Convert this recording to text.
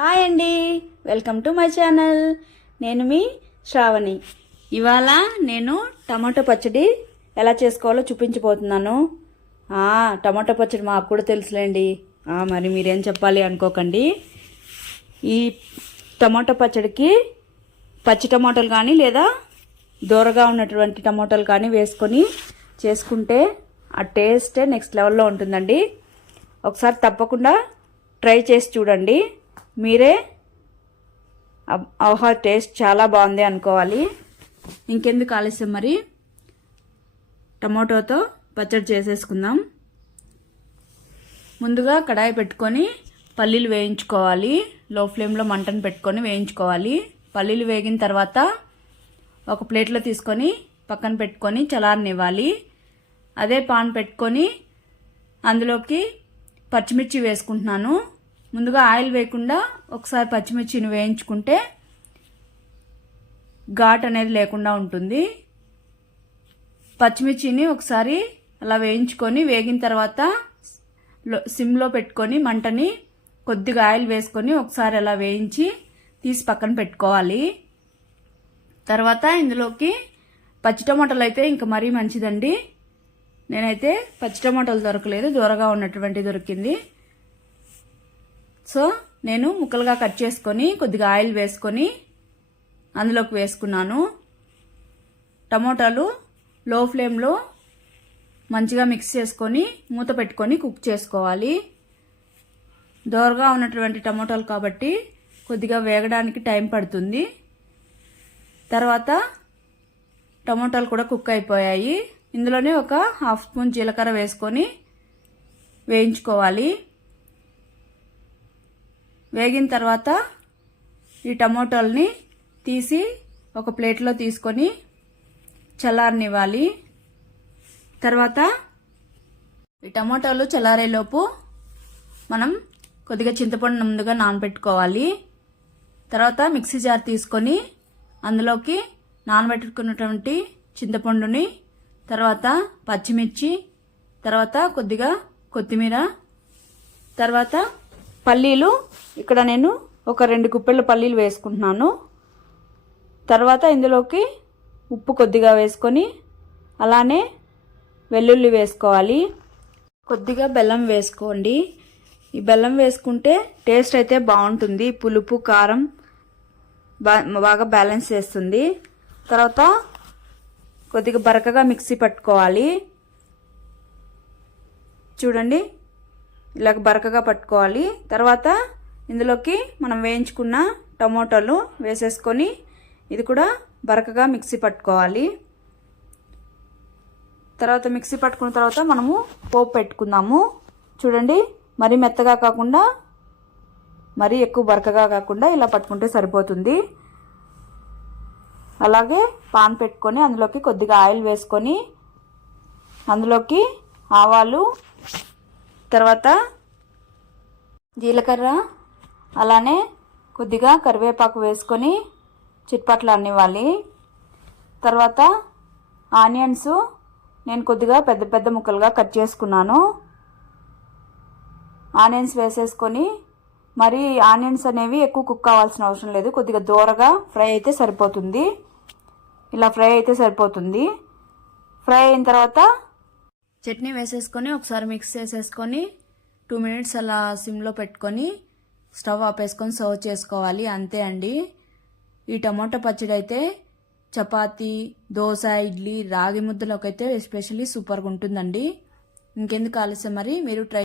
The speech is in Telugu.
హాయ్ అండి, వెల్కమ్ టు మై ఛానల్. నేను మీ శ్రావణి. ఇవాళ నేను టమాటో పచ్చడి ఎలా చేసుకోవాలో చూపించబోతున్నాను. టమాటో పచ్చడి మాకు కూడా తెలుసులేండి, మరి మీరేం చెప్పాలి అనుకోకండి. ఈ టమాటో పచ్చడికి పచ్చి టమాటాలు కానీ లేదా దూరగా ఉన్నటువంటి టమాటాలు కానీ వేసుకొని చేసుకుంటే ఆ టేస్టే నెక్స్ట్ లెవెల్లో ఉంటుందండి. ఒకసారి తప్పకుండా ట్రై చేసి చూడండి. మీరే టేస్ట్ చాలా బాగుంది అనుకోవాలి. ఇంకెందుకు ఆలస్యం, మరి టమాటోతో పచ్చడి చేసేసుకుందాం. ముందుగా కడాయి పెట్టుకొని పల్లీలు వేయించుకోవాలి. లో ఫ్లేమ్లో మంటను పెట్టుకొని వేయించుకోవాలి. పల్లీలు వేగిన తర్వాత ఒక ప్లేట్లో తీసుకొని పక్కన పెట్టుకొని చల్లారనివ్వాలి. అదే పాన్ పెట్టుకొని అందులోకి పచ్చిమిర్చి వేసుకుంటున్నాను. ముందుగా ఆయిల్ వేయకుండా ఒకసారి పచ్చిమిర్చిని వేయించుకుంటే ఘాట్ అనేది లేకుండా ఉంటుంది. పచ్చిమిర్చిని ఒకసారి అలా వేయించుకొని వేగిన తర్వాత సిమ్లో పెట్టుకొని మంటని కొద్దిగా ఆయిల్ వేసుకొని ఒకసారి అలా వేయించి తీసి పక్కన పెట్టుకోవాలి. తర్వాత ఇందులోకి పచ్చి టమాటాలు అయితే ఇంకా మరీ మంచిదండి. నేనైతే పచ్చి టమాటాలు దొరకలేదు, దూరగా ఉన్నటువంటి దొరికింది. సో నేను ముక్కలుగా కట్ చేసుకొని కొద్దిగా ఆయిల్ వేసుకొని అందులోకి వేసుకున్నాను. టమోటాలు లో ఫ్లేమ్లో మంచిగా మిక్స్ చేసుకొని మూత పెట్టుకొని కుక్ చేసుకోవాలి. దోరగా ఉన్నటువంటి టమోటాలు కాబట్టి కొద్దిగా వేగడానికి టైం పడుతుంది. తర్వాత టమోటాలు కూడా కుక్ అయిపోయాయి. ఇందులోనే ఒక హాఫ్ స్పూన్ జీలకర్ర వేసుకొని వేయించుకోవాలి. వేగిన తర్వాత ఈ టమోటాలని తీసి ఒక ప్లేట్లో తీసుకొని చల్లారనివ్వాలి. తర్వాత ఈ టమోటాలు చల్లారేలోపు మనం కొద్దిగా చింతపండు ముందుగా నానబెట్టుకోవాలి. తర్వాత మిక్సీ జార్ తీసుకొని అందులోకి నానబెట్టుకున్నటువంటి చింతపండుని, తర్వాత పచ్చిమిర్చి, తర్వాత కొద్దిగా కొత్తిమీర, తర్వాత పల్లీలు, ఇక్కడ నేను ఒక 2 గుప్పెళ్ళ పల్లీలు వేసుకుంటున్నాను. తర్వాత ఇందులోకి ఉప్పు కొద్దిగా వేసుకొని అలానే వెల్లుల్లి వేసుకోవాలి. కొద్దిగా బెల్లం వేసుకోండి. ఈ బెల్లం వేసుకుంటే టేస్ట్ అయితే బాగుంటుంది. పులుపు కారం బాగా బ్యాలెన్స్ చేస్తుంది. తర్వాత కొద్దిగా బరకగా మిక్సీ పట్టుకోవాలి. చూడండి, ఇలాగ బరకగా పట్టుకోవాలి. తర్వాత ఇందులోకి మనం వేయించుకున్న టమోటాలు వేసేసుకొని ఇది కూడా బరకగా మిక్సీ పట్టుకోవాలి. తర్వాత మిక్సీ పట్టుకున్న తర్వాత మనము పోపు పెట్టుకుందాము. చూడండి, మరీ మెత్తగా కాకుండా మరీ ఎక్కువ బరకగా కాకుండా ఇలా పట్టుకుంటే సరిపోతుంది. అలాగే పాన్ పెట్టుకొని అందులోకి కొద్దిగా ఆయిల్ వేసుకొని అందులోకి ఆవాలు, తర్వాత జీలకర్ర, అలానే కొద్దిగా కరివేపాకు వేసుకొని చిట్పట్లాడనివ్వాలి. తర్వాత ఆనియన్స్ నేను కొద్దిగా పెద్ద పెద్ద ముక్కలుగా కట్ చేసుకున్నాను. ఆనియన్స్ వేసేసుకొని, మరి ఆనియన్స్ అనేవి ఎక్కువ కుక్ కావాల్సిన అవసరం లేదు, కొద్దిగా దూరగా ఫ్రై అయితే సరిపోతుంది. ఇలా ఫ్రై అయితే సరిపోతుంది. ఫ్రై అయిన తర్వాత చట్నీ వేసేసుకొని ఒకసారి మిక్స్ చేసేసుకొని 2 మినిట్స్ అలా సిమ్లో పెట్టుకొని స్టవ్ ఆపేసుకొని సర్వ్ చేసుకోవాలి. అంతే అండి. ఈ టమాటో పచ్చడి అయితే చపాతీ, దోశ, ఇడ్లీ, రాగి ముద్దలోకి అయితే ఎస్పెషల్లీ సూపర్గా ఉంటుందండి. ఇంకెందుకు ఆలస్యం, మరి మీరు ట్రై